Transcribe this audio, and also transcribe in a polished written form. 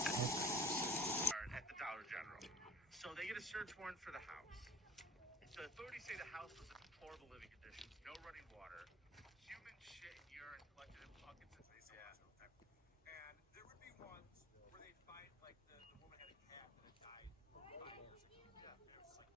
At the Dollar General. So they get a search warrant for the house. The authorities say the house was in deplorable living conditions, no running water, human shit and urine collected in